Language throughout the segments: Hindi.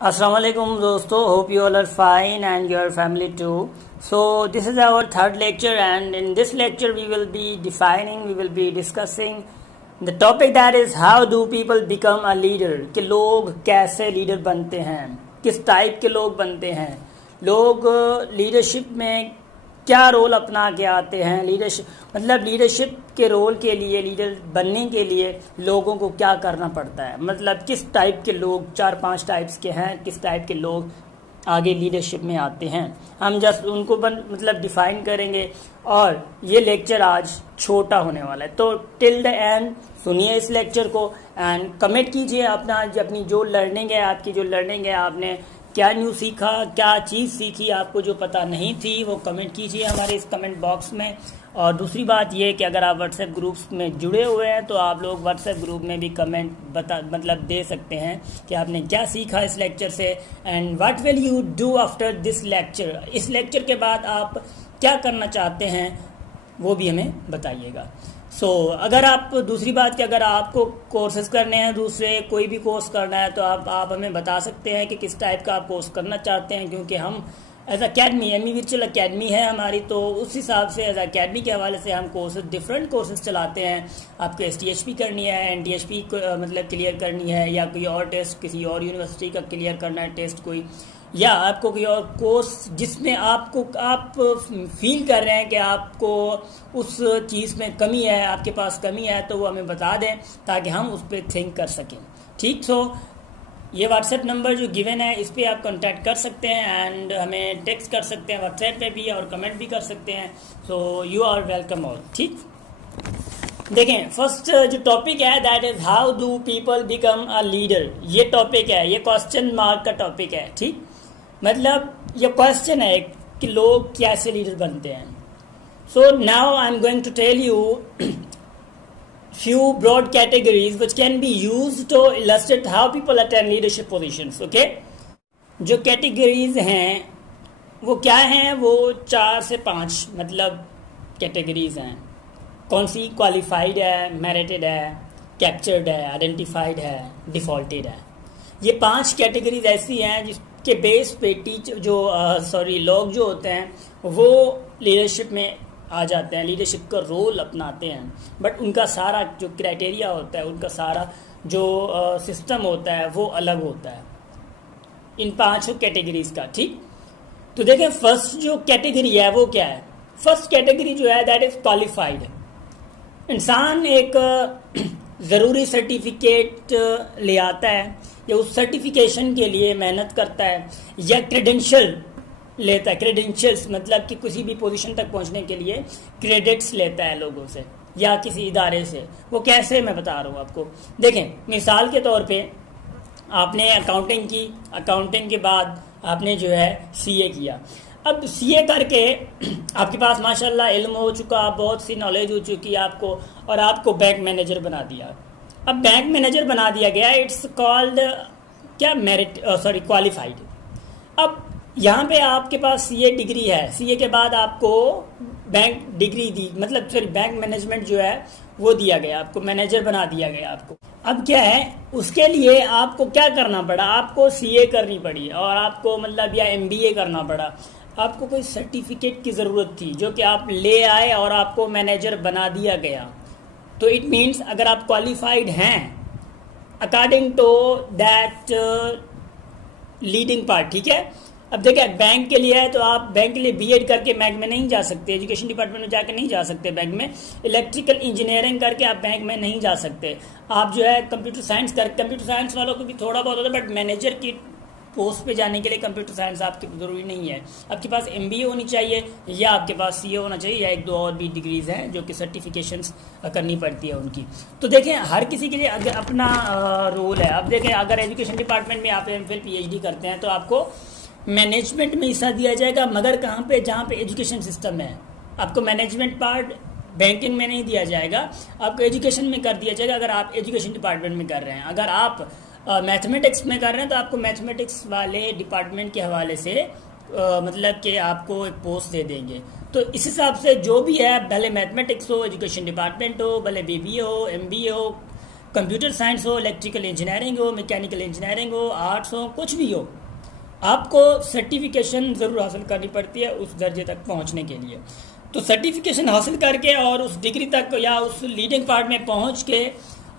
Assalamualaikum dosto, hope you all are fine and your family too. So this is our third lecture, and in this lecture we will be discussing the topic that is how do people become a leader. कि लोग कैसे लीडर बनते हैं, किस टाइप के लोग बनते हैं, लोग लीडरशिप में क्या रोल अपना के आते हैं, लीडरशिप के रोल के लिए, लीडर बनने के लिए लोगों को क्या करना पड़ता है, मतलब किस टाइप के लोग, 4-5 टाइप्स के हैं, किस टाइप के लोग आगे लीडरशिप में आते हैं। हम जस्ट उनको डिफाइन करेंगे और ये लेक्चर आज छोटा होने वाला है, तो टिल द एंड सुनिए इस लेक्चर को एंड कमेंट कीजिए अपनी जो लर्निंग है, आपकी जो लर्निंग है, आपने क्या न्यू सीखा, क्या चीज़ सीखी, आपको जो पता नहीं थी वो कमेंट कीजिए हमारे इस कमेंट बॉक्स में। और दूसरी बात ये कि अगर आप व्हाट्सएप ग्रुप्स में जुड़े हुए हैं तो आप लोग व्हाट्सएप ग्रुप में भी कमेंट दे सकते हैं कि आपने क्या सीखा इस लेक्चर से and what will you do after this lecture. इस लेक्चर के बाद आप क्या करना चाहते हैं वो भी हमें बताइएगा। अगर आप दूसरी बात कि अगर आपको कोर्सेज करने हैं, दूसरे कोई भी कोर्स करना है तो आप हमें बता सकते हैं कि किस टाइप का आप कोर्स करना चाहते हैं, क्योंकि हम as academy, ME virtual academy है हमारी, तो उस हिसाब से एज अकेडमी के हवाले से हम डिफरेंट कोर्सेज चलाते हैं। आपको STHP करनी है, NTHP क्लियर करनी है, या कोई और टेस्ट किसी और यूनिवर्सिटी का क्लियर करना है टेस्ट कोई, या आपको कोई और कोर्स जिसमें आप फील कर रहे हैं कि आपको उस चीज़ में कमी है, आपके पास कमी है, तो वो हमें बता दें ताकि हम उस पर थिंक कर सकें। ठीक, ये व्हाट्सएप नंबर जो गिवन है इस पर आप कांटेक्ट कर सकते हैं एंड हमें टेक्स्ट कर सकते हैं व्हाट्सएप पे भी, और कमेंट भी कर सकते हैं। You are welcome all. ठीक, देखें फर्स्ट जो टॉपिक है that is how do people become a leader. ये टॉपिक है, ये क्वेश्चन मार्क का टॉपिक है। ठीक, मतलब ये क्वेश्चन है कि लोग कैसे लीडर बनते हैं। So now I am going to tell you few broad categories which can be used to illustrate how people attain leadership positions. Okay, जो कैटेगरीज हैं वो क्या हैं, वो 4 से 5 कैटेगरीज हैं। कौन सी? क्वालिफाइड है, मेरिटेड है, कैप्चर्ड है, आइडेंटिफाइड है, डिफॉल्टेड है। ये 5 कैटेगरीज ऐसी हैं जिसके बेस पे लोग जो होते हैं वो लीडरशिप में आ जाते हैं, लीडरशिप का रोल अपनाते हैं, बट उनका सारा जो क्राइटेरिया होता है, उनका सारा जो सिस्टम होता है वो अलग होता है इन 5 कैटेगरीज का। ठीक, तो देखें फर्स्ट जो कैटेगरी है वो क्या है। फर्स्ट कैटेगरी जो है दैट इज क्वालिफाइड। इंसान एक ज़रूरी सर्टिफिकेट ले आता है या उस सर्टिफिकेशन के लिए मेहनत करता है, या क्रेडेंशियल लेता है। क्रेडेंशियल्स मतलब कि किसी भी पोजीशन तक पहुंचने के लिए क्रेडिट्स लेता है लोगों से या किसी इदारे से। वो कैसे, मैं बता रहा हूँ आपको। देखें मिसाल के तौर पे आपने अकाउंटिंग के बाद आपने जो है CA किया। अब CA करके आपके पास माशाल्लाह इल्म हो चुका, बहुत सी नॉलेज हो चुकी है आपको, और आपको बैंक मैनेजर बना दिया। अब बैंक मैनेजर बना दिया गया, इट्स कॉल्ड क्वालिफाइड। अब यहाँ पे आपके पास CA डिग्री है, CA के बाद आपको बैंक डिग्री दी, बैंक मैनेजमेंट जो है वो दिया गया, आपको मैनेजर बना दिया गया आपको। अब क्या है, उसके लिए आपको क्या करना पड़ा, आपको CA करनी पड़ी, और आपको या MBA करना पड़ा। आपको कोई सर्टिफिकेट की ज़रूरत थी जो कि आप ले आए और आपको मैनेजर बना दिया गया। तो इट मीन्स अगर आप क्वालिफाइड हैं according to that leading part. ठीक है, अब देखिए बैंक के लिए है तो आप बैंक के लिए B.Ed करके बैंक में नहीं जा सकते, एजुकेशन डिपार्टमेंट में जाकर नहीं जा सकते बैंक में। इलेक्ट्रिकल इंजीनियरिंग करके आप बैंक में नहीं जा सकते। आप जो है कंप्यूटर साइंस वालों को भी थोड़ा बहुत होता है, बट मैनेजर की पोस्ट पे जाने के लिए कंप्यूटर साइंस आपकी जरूरी नहीं है। आपके पास MBA होनी चाहिए, या आपके पास CA होना चाहिए, या 1-2 और भी डिग्रीज हैं जो कि सर्टिफिकेशंस करनी पड़ती है उनकी। तो देखें हर किसी के लिए अपना रोल है। अब देखें अगर एजुकेशन डिपार्टमेंट में आप MPhil PhD करते हैं तो आपको मैनेजमेंट में हिस्सा दिया जाएगा, मगर कहाँ पे, जहाँ पे एजुकेशन सिस्टम है। आपको मैनेजमेंट पार्ट बैंकिंग में नहीं दिया जाएगा, आपको एजुकेशन में कर दिया जाएगा अगर आप एजुकेशन डिपार्टमेंट में कर रहे हैं। अगर आप मैथमेटिक्स में कर रहे हैं तो आपको मैथमेटिक्स वाले डिपार्टमेंट के हवाले से कि आपको एक पोस्ट दे देंगे। तो इस हिसाब से जो भी है, भले मैथमेटिक्स हो, एजुकेशन डिपार्टमेंट हो, भले BBA हो, MBA हो, कंप्यूटर साइंस हो, इलेक्ट्रिकल इंजीनियरिंग हो, मैकेनिकल इंजीनियरिंग हो, आर्ट्स हो, कुछ भी हो, आपको सर्टिफिकेशन ज़रूर हासिल करनी पड़ती है उस दर्जे तक पहुंचने के लिए। तो सर्टिफिकेशन हासिल करके और उस डिग्री तक या उस लीडिंग पार्ट में पहुंच के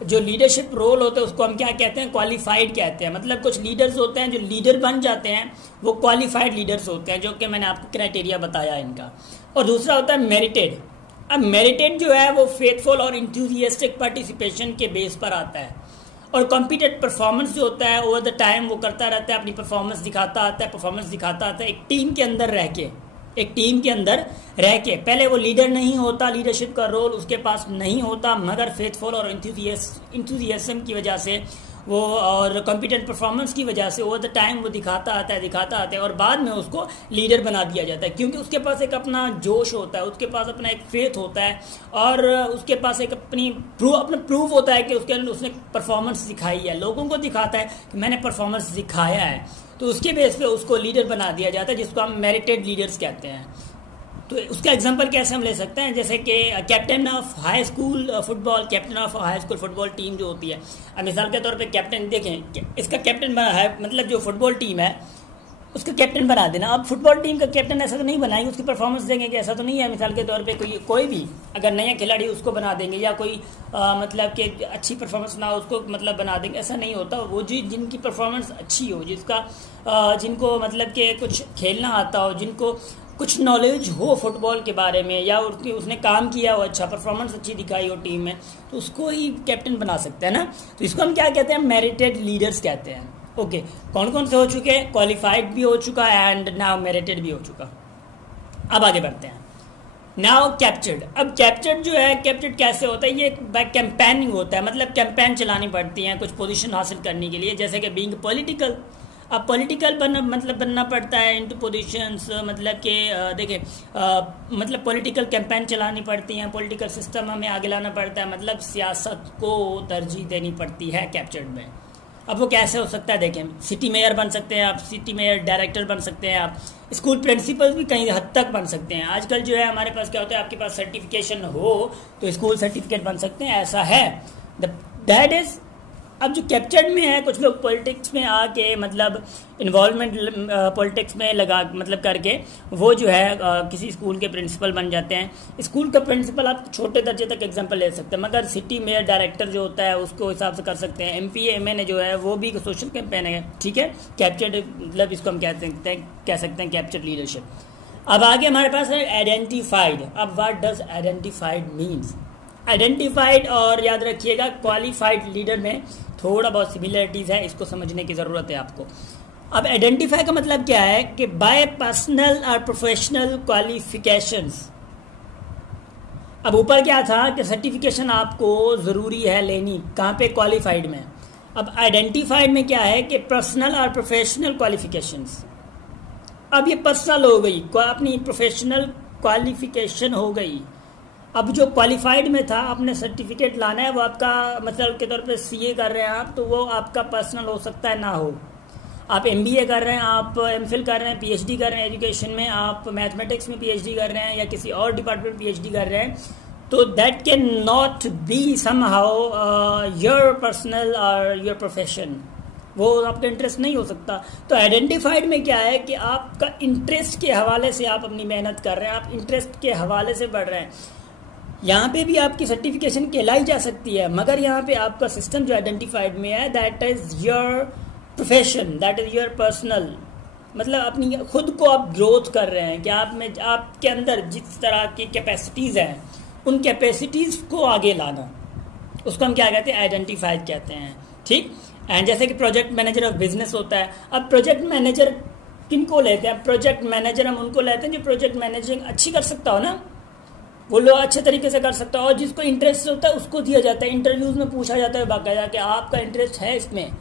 जो लीडरशिप रोल होता है उसको हम क्या कहते हैं, क्वालिफाइड कहते हैं। मतलब कुछ लीडर्स होते हैं जो लीडर बन जाते हैं, वो क्वालिफाइड लीडर्स होते हैं, जो कि मैंने आपको क्राइटेरिया बताया इनका। और दूसरा होता है मेरिटेड। अब मेरिटेड जो है वो फेथफुल और इंथुजियास्टिक पार्टिसिपेशन के बेस पर आता है। और कॉम्पिटेंट परफॉर्मेंस जो होता है ओवर द टाइम वो करता रहता है, अपनी परफॉर्मेंस दिखाता आता है एक टीम के अंदर रह के। पहले वो लीडर नहीं होता, लीडरशिप का रोल उसके पास नहीं होता, मगर फेथफुल और इंथुजियाज्म की वजह से वो और कॉम्पिटेंट परफॉर्मेंस की वजह से ओवर द टाइम वो दिखाता आता है और बाद में उसको लीडर बना दिया जाता है, क्योंकि उसके पास एक अपना जोश होता है, उसके पास अपना एक फेथ होता है और उसके पास एक अपना प्रूफ होता है कि उसके अंदर उसने परफॉर्मेंस दिखाई है, लोगों को दिखाता है कि मैंने परफॉर्मेंस दिखाया है। तो उसके बेस पे उसको लीडर बना दिया जाता है, जिसको हम मेरिटेड लीडर्स कहते हैं। तो उसका एग्जांपल कैसे हम ले सकते हैं, जैसे कि captain of high school football team जो होती है। अब मिसाल के तौर पे कैप्टन देखें, इसका कैप्टन बना है, मतलब जो फुटबॉल टीम है उसका कैप्टन बना देना। अब फुटबॉल टीम का कैप्टन ऐसा तो नहीं बनाएंगे, उसकी परफॉर्मेंस देंगे कि ऐसा तो नहीं है। मिसाल के तौर पे कोई भी अगर नया खिलाड़ी उसको बना देंगे या कोई मतलब कि अच्छी परफॉर्मेंस ना हो उसको मतलब बना देंगे, ऐसा नहीं होता। वो जिनकी परफॉर्मेंस अच्छी हो, जिनको मतलब कि कुछ खेलना आता हो, जिनको कुछ नॉलेज हो फुटबॉल के बारे में या उसने काम किया हो, अच्छा परफॉर्मेंस अच्छी दिखाई हो टीम में, तो उसको ही कैप्टन बना सकते हैं ना। तो इसको हम क्या कहते हैं, मेरिटेड लीडर्स कहते हैं। ओके, कौन कौन से हो चुके हैं, क्वालिफाइड भी हो चुका एंड नाउ मेरिटेड भी हो चुका। अब आगे बढ़ते हैं, नाउ कैप्चर्ड। अब कैप्चर्ड जो है, कैप्चर्ड कैसे होता है, ये कैंपेनिंग होता है, मतलब कैंपेन चलानी पड़ती है कुछ पोजीशन हासिल करने के लिए, जैसे कि बीइंग पॉलिटिकल। अब पॉलिटिकल बनना पड़ता है इनटू पोजीशंस, मतलब कि देखिए मतलब पॉलिटिकल कैंपेन चलानी पड़ती हैं, पॉलिटिकल सिस्टम हमें आगे लाना पड़ता है, मतलब सियासत को तरजीह देनी पड़ती है कैप्चर्ड में। अब वो कैसे हो सकता है, देखें, सिटी मेयर बन सकते हैं आप, सिटी मेयर डायरेक्टर बन सकते हैं आप, स्कूल प्रिंसिपल भी कहीं हद तक बन सकते हैं। आजकल जो है हमारे पास क्या होता है, आपके पास सर्टिफिकेशन हो तो स्कूल सर्टिफिकेट बन सकते हैं, ऐसा है दैट इज। अब जो कैप्चर्ड में है, कुछ लोग पॉलिटिक्स में आके मतलब इन्वॉल्वमेंट पॉलिटिक्स में लगा मतलब करके वो जो है किसी स्कूल के प्रिंसिपल बन जाते हैं। स्कूल का प्रिंसिपल आप छोटे दर्जे तक एग्जांपल ले सकते हैं, मगर सिटी मेयर डायरेक्टर जो होता है उसको हिसाब से कर सकते हैं। एमपी एमएनए जो है वो भी सोशल कैंपेन है, ठीक है। कैप्चर्ड मतलब इसको हम कह सकते हैं कैप्चर्ड लीडरशिप। अब आगे हमारे पास है आइडेंटिफाइड। अब what does identified means, identified और याद रखिएगा क्वालिफाइड लीडर में थोड़ा बहुत सिमिलरिटीज है, इसको समझने की जरूरत है आपको। अब आइडेंटिफाई का मतलब क्या है कि बाय पर्सनल और प्रोफेशनल क्वालिफिकेशंस। अब ऊपर क्या था कि सर्टिफिकेशन आपको जरूरी है लेनी, कहाँ पे, क्वालिफाइड में। अब आइडेंटिफाइड में क्या है कि पर्सनल और प्रोफेशनल क्वालिफिकेशंस। अब ये पर्सनल हो गई, अपनी प्रोफेशनल क्वालिफिकेशन हो गई। अब जो क्वालिफाइड में था, आपने सर्टिफिकेट लाना है, वो आपका मतलब के तौर पे सीए कर रहे हैं आप, तो वो आपका पर्सनल हो सकता है ना हो। आप एमबीए कर रहे हैं, आप एमफिल कर रहे हैं, पीएचडी कर रहे हैं एजुकेशन में, आप मैथमेटिक्स में पीएचडी कर रहे हैं या किसी और डिपार्टमेंट में पीएचडी कर रहे हैं, तो that can not be somehow your personal और योर प्रोफेशन, वो आपका इंटरेस्ट नहीं हो सकता। तो आइडेंटिफाइड में क्या है कि आपका इंटरेस्ट के हवाले से आप अपनी मेहनत कर रहे हैं, आप इंटरेस्ट के हवाले से बढ़ रहे हैं। यहाँ पे भी आपकी सर्टिफिकेशन कहलाई जा सकती है, मगर यहाँ पे आपका सिस्टम जो आइडेंटिफाइड में है, that is your profession, that is your personal, मतलब अपनी खुद को आप ग्रोथ कर रहे हैं कि आप में आपके अंदर जिस तरह की कैपेसिटीज़ हैं उन कैपेसिटीज़ को आगे लाना, उसको हम क्या कहते हैं, आइडेंटिफाइड कहते हैं, ठीक। एंड जैसे कि प्रोजेक्ट मैनेजर ऑफ बिजनेस होता है। अब प्रोजेक्ट मैनेजर किन को लेते हैं, प्रोजेक्ट मैनेजर हम उनको लेते हैं जो प्रोजेक्ट मैनेजिंग अच्छी कर सकता हो ना, वो लोग अच्छे तरीके से कर सकता है, और जिसको इंटरेस्ट होता है उसको दिया जाता है। इंटरव्यूज में पूछा जाता है बाकायदा कि आपका इंटरेस्ट है इसमें,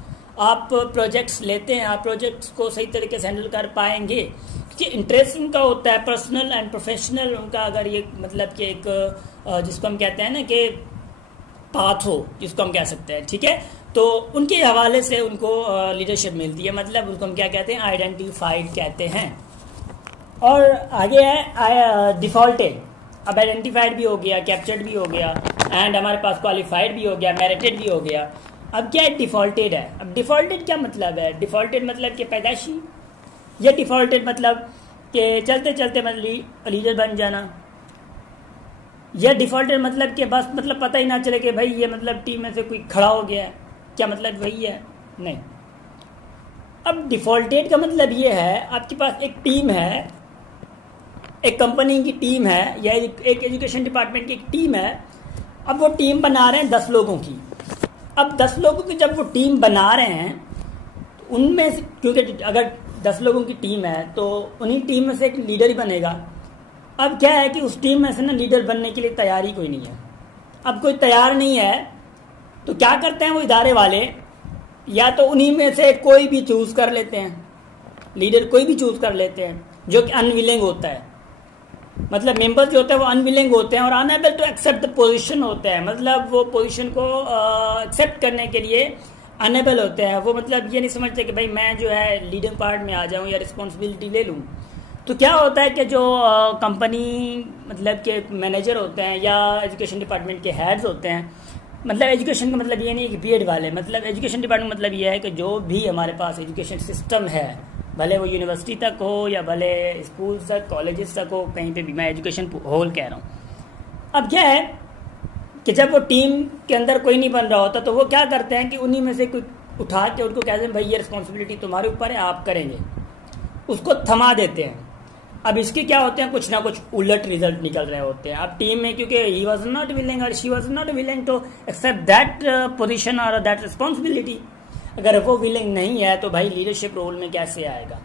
आप प्रोजेक्ट्स लेते हैं, आप प्रोजेक्ट्स को सही तरीके से हैंडल कर पाएंगे, क्योंकि इंटरेस्ट उनका होता है पर्सनल एंड प्रोफेशनल उनका। अगर ये मतलब कि एक जिसको हम कहते हैं ना कि पाथ हो, जिसको हम कह सकते हैं, ठीक है, तो उनके हवाले से उनको लीडरशिप मिलती है, मतलब उसको हम क्या कहते हैं, आइडेंटिफाइड कहते हैं। और आगे है डिफॉल्टेड। अब आइडेंटिफाइड भी हो गया, कैप्चर्ड भी हो गया, एंड हमारे पास क्वालिफाइड भी हो गया, मेरिटेड भी हो गया। अब क्या है, डिफॉल्टेड है। अब डिफॉल्टेड क्या मतलब है? डिफॉल्टेड मतलब कि पैदाइशी, या डिफॉल्टेड मतलब कि चलते चलते मतलब लीडर बन जाना, या डिफॉल्टेड मतलब कि बस मतलब पता ही ना चले कि भाई ये मतलब टीम में से कोई खड़ा हो गया है, क्या मतलब वही है? नहीं। अब डिफॉल्टेड का मतलब ये है, आपके पास एक टीम है, एक कंपनी की टीम है, या एक एजुकेशन डिपार्टमेंट की एक टीम है। अब वो टीम बना रहे हैं 10 लोगों की। अब 10 लोगों की जब वो टीम बना रहे हैं, तो उनमें से, क्योंकि अगर 10 लोगों की टीम है तो उन्हीं टीम में से एक लीडर ही बनेगा। अब क्या है कि उस टीम में से ना लीडर बनने के लिए तैयारी कोई नहीं है। अब कोई तैयार नहीं है तो क्या करते हैं वो इदारे वाले, या तो उन्हीं में से कोई भी चूज कर लेते हैं, लीडर कोई भी चूज कर लेते हैं जो कि अनविलिंग होता है। मतलब मेंबर्स जो होते हैं वो अनविलिंग होते हैं और unable to accept the position होते हैं। मतलब वो पोजीशन को एक्सेप्ट करने के लिए अनएबल होते हैं। वो मतलब ये नहीं समझते कि भाई मैं जो है लीडिंग पार्ट में आ जाऊं या रिस्पॉन्सिबिलिटी ले लूं। तो क्या होता है कि जो कंपनी मतलब के मैनेजर होते हैं या एजुकेशन डिपार्टमेंट के हेड्स होते हैं, मतलब एजुकेशन का मतलब ये नहीं है कि बीएड वाले, मतलब एजुकेशन डिपार्टमेंट मतलब ये है कि जो भी हमारे पास एजुकेशन सिस्टम है, भले वो यूनिवर्सिटी तक हो या भले स्कूल तक, कॉलेजेस तक हो, कहीं पे भी, मैं एजुकेशन होल कह रहा हूँ। अब क्या है कि जब वो टीम के अंदर कोई नहीं बन रहा होता तो वो क्या करते हैं कि उन्हीं में से कोई उठा के उनको कहते हैं भाई ये रिस्पॉन्सिबिलिटी तुम्हारे ऊपर है, आप करेंगे, उसको थमा देते हैं। अब इसके क्या होते हैं, कुछ ना कुछ उलट रिजल्ट निकल रहे होते हैं। अब टीम में क्योंकि ही वॉज नॉट विलिंग और she was not willing to accept that position और दैट रिस्पॉन्सिबिलिटी, अगर वो विलिंग नहीं है तो भाई लीडरशिप रोल में कैसे आएगा?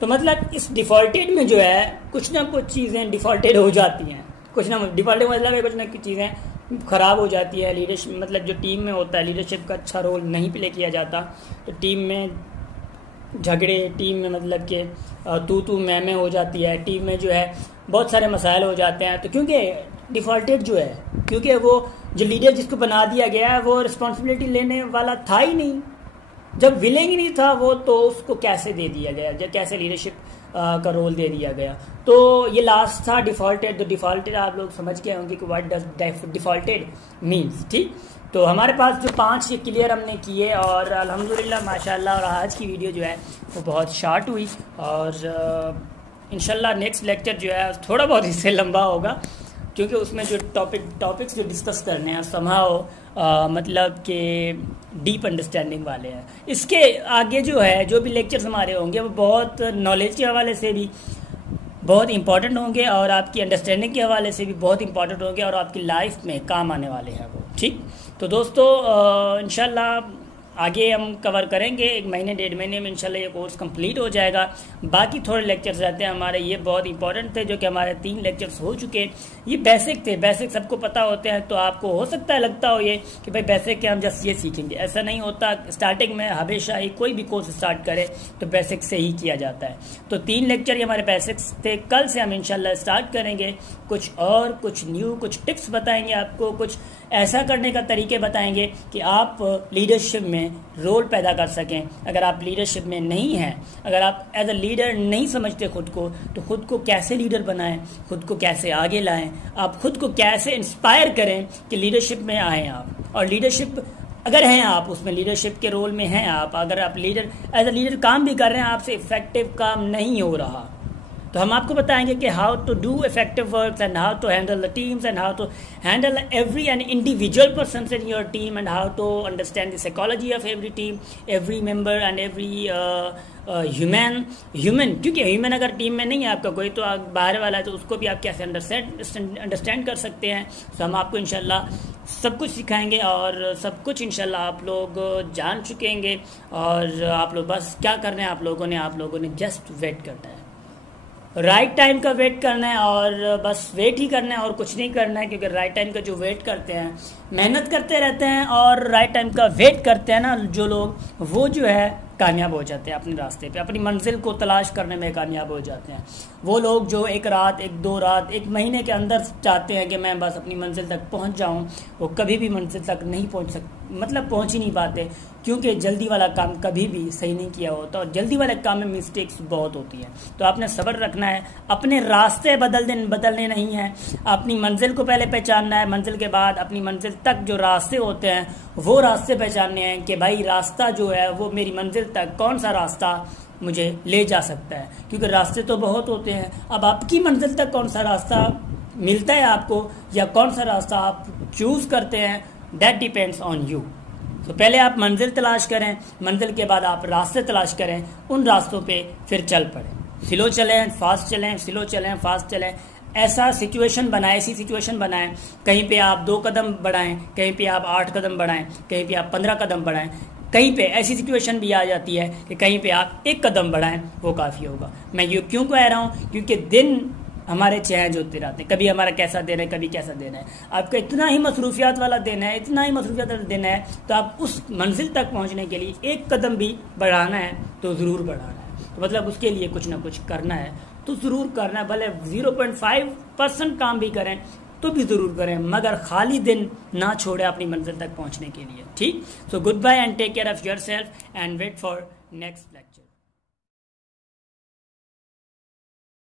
तो मतलब इस डिफॉल्टेड में जो है कुछ ना कुछ चीज़ें डिफॉल्टेड हो जाती हैं, कुछ ना डिफॉल्टेड मतलब है कुछ ना कुछ चीज़ें खराब हो जाती है। लीडरशिप मतलब जो टीम में होता है, लीडरशिप का अच्छा रोल नहीं प्ले किया जाता तो टीम में झगड़े, टीम में मतलब कि तू मैं हो जाती है, टीम में जो है बहुत सारे मसाइल हो जाते हैं। तो क्योंकि डिफॉल्टेड जो है, क्योंकि वो जो लीडर जिसको बना दिया गया है वो रिस्पॉन्सिबिलिटी लेने वाला था ही नहीं, जब विलिंग ही नहीं था वो, तो उसको कैसे दे दिया गया, जब कैसे लीडरशिप का रोल दे दिया गया। तो ये लास्ट था डिफॉल्टेड। तो डिफॉल्टेड आप लोग समझ गए होंगे कि व्हाट डज डिफॉल्टेड मीन्स, ठीक। तो हमारे पास जो 5 ये क्लियर हमने किए और अल्हम्दुलिल्लाह माशाल्लाह, और आज की वीडियो जो है वो बहुत शॉर्ट हुई और इंशाल्लाह नेक्स्ट लेक्चर जो है थोड़ा बहुत इससे लंबा होगा क्योंकि उसमें जो टॉपिक्स जो डिस्कस करने हैं समहाउ मतलब कि डीप अंडरस्टैंडिंग वाले हैं। इसके आगे जो है जो भी लेक्चर्स हमारे होंगे वो बहुत नॉलेज के हवाले से भी बहुत इंपॉर्टेंट होंगे और आपकी अंडरस्टैंडिंग के हवाले से भी बहुत इंपॉर्टेंट होंगे और आपकी लाइफ में काम आने वाले हैं वो, ठीक। तो दोस्तों इंशाल्लाह आगे हम कवर करेंगे, 1 महीने 1.5 महीने में इंशाल्लाह ये कोर्स कंप्लीट हो जाएगा। बाकी थोड़े लेक्चर्स रहते हैं हमारे, ये बहुत इंपॉर्टेंट थे जो कि हमारे 3 लेक्चर्स हो चुके। ये बेसिक थे, बेसिक सबको पता होते हैं। तो आपको हो सकता है लगता हो ये कि भाई बेसिक के हम जस्ट ये सीखेंगे, ऐसा नहीं होता। स्टार्टिंग में हमेशा ही कोई भी कोर्स स्टार्ट करे तो बेसिक से ही किया जाता है। तो 3 लेक्चर ये हमारे बेसिक्स थे। कल से हम इंशाल्लाह स्टार्ट करेंगे कुछ और, कुछ न्यू, कुछ टिप्स बताएंगे आपको, कुछ ऐसा करने का तरीके बताएंगे कि आप लीडरशिप में रोल पैदा कर सकें। अगर आप लीडरशिप में नहीं हैं, अगर आप एज अ लीडर नहीं समझते खुद को, तो खुद को कैसे लीडर बनाएं, खुद को कैसे आगे लाएं, आप खुद को कैसे इंस्पायर करें कि लीडरशिप में आएँ आप। और लीडरशिप अगर हैं आप, उसमें लीडरशिप के रोल में हैं आप, अगर आप लीडर एज अ लीडर काम भी कर रहे हैं, आपसे इफेक्टिव काम नहीं हो रहा, तो हम आपको बताएंगे कि how to do effective work and how to handle the teams and how to handle every and individual person in your team and how to understand the psychology of every team, every member and every human. क्योंकि ह्यूमन अगर टीम में नहीं है आपका कोई, तो बाहर वाला है, तो उसको भी आप कैसे अंडरस्टैंड कर सकते हैं। तो हम आपको इंशाल्लाह सब कुछ सिखाएंगे और सब कुछ इंशाल्लाह आप लोग जान चुकेंगे। और आप लोग बस क्या करना है, आप लोगों ने जस्ट वेट करना है, राइट टाइम का वेट करना है और बस वेट ही करना है और कुछ नहीं करना है। क्योंकि राइट टाइम का जो वेट करते हैं, मेहनत करते रहते हैं और राइट टाइम का वेट करते हैं ना जो लोग, वो जो है कामयाब हो जाते हैं अपने रास्ते पे, अपनी मंजिल को तलाश करने में कामयाब हो जाते हैं। वो लोग जो 1 रात, 1-2 रात, 1 महीने के अंदर चाहते हैं कि मैं बस अपनी मंजिल तक पहुंच जाऊं, वो कभी भी मंजिल तक नहीं पहुंच मतलब पहुंच ही नहीं पाते, क्योंकि जल्दी वाला काम कभी भी सही नहीं किया होता और जल्दी वाले काम में मिस्टेक्स बहुत होती है। तो आपने सब्र रखना है, अपने रास्ते बदलने नहीं है, अपनी मंजिल को पहले पहचानना है, मंजिल के बाद अपनी मंजिल तक जो रास्ते होते हैं वो रास्ते पहचानने हैं कि भाई रास्ता जो है वो मेरी मंजिल तक कौन सा रास्ता मुझे ले जा सकता है, क्योंकि रास्ते तो बहुत होते हैं। अब आपकी मंजिल तक कौन सा रास्ता मिलता है आपको या कौन सा रास्ता आप चूज़ करते हैं, दैट डिपेंड्स ऑन यू। तो पहले आप मंजिल तलाश करें, मंजिल के बाद आप रास्ते तलाश करें, उन रास्तों पे फिर चल पड़ें। स्लो चलें, फास्ट चलें, स्लो चलें, फास्ट चलें, ऐसा सिचुएशन बनाएं, ऐसी सिचुएशन बनाएं, कहीं पे आप 2 कदम बढ़ाएं, कहीं पे आप 8 कदम बढ़ाएं, कहीं पे आप 15 कदम बढ़ाएं, कहीं पे ऐसी सिचुएशन भी आ जाती है कि कहीं पे आप 1 कदम बढ़ाएं, वो काफ़ी होगा। मैं ये क्यों कह रहा हूँ, क्योंकि दिन हमारे चेंज होते रहते हैं, कभी हमारा कैसा दिन है, कभी कैसा दिन है। आपका इतना ही मसरूफियात वाला दिन है, इतना ही मसरूफियात वाला दिन है, तो आप उस मंजिल तक पहुंचने के लिए 1 कदम भी बढ़ाना है तो ज़रूर बढ़ाना है। तो मतलब उसके लिए कुछ ना कुछ करना है तो ज़रूर करना है, भले 0.5% काम भी करें तो भी ज़रूर करें, मगर खाली दिन ना छोड़े अपनी मंजिल तक पहुँचने के लिए। ठीक, so goodbye and take care of yourself and wait for next lecture.